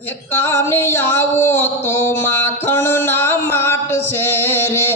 એકાની આવો તો માખણના માટશે રે,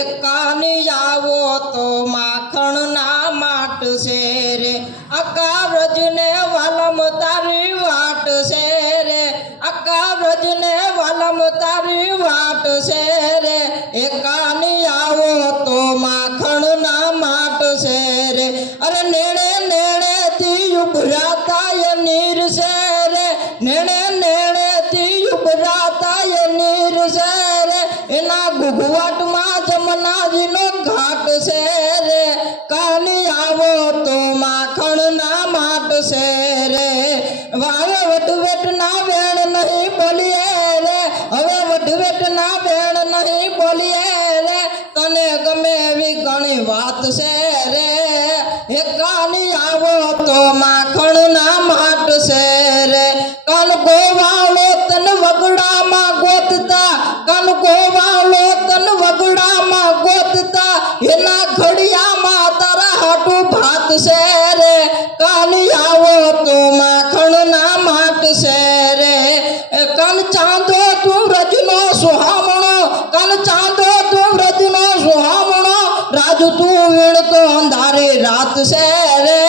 એકાની આવો તો માખણના માટશે રે, આકા વ્રજને વાલમ તારી વાટ છે રે, આકા વ્રજને વાલમ તારી વાટ છે રે, એકાની આવો તો માખણના માટશે રે, અરે નેણે નેણે થી ઉભરાતા નીર છે રે, નેણે નેણે થી ઉભરાતા નીર છે રે, એના ઘૂઘવાટમાં જમનાજીનો ઘાટ છે રે, કાની આવો તો માખણના માટ છે રે, હવે વઢવેટના વેણ નહીં બોલીએ રે, હવે વઢવેટના વેણ નહીં બોલીએ રે, તને ગમે એવી ઘણી વાત છે રે, એકાની આવો તો માખણના માટ છે રે, કાન ગોવાળો તન વગડામાં ગોતતા, કાન ગોવાળો તન વગડામાં ગોતતા, એના ઘડિયામાં તારા હાટું ભાત છે રે, કાની આવો તો માખણના માટ છે રે, કાન ચાંદો તું વ્રજનો સુહામણો, કાન ચાંદો તું વ્રજનો સુહામણો, રાજ તું વીણતો અંધારી રાત છે રે,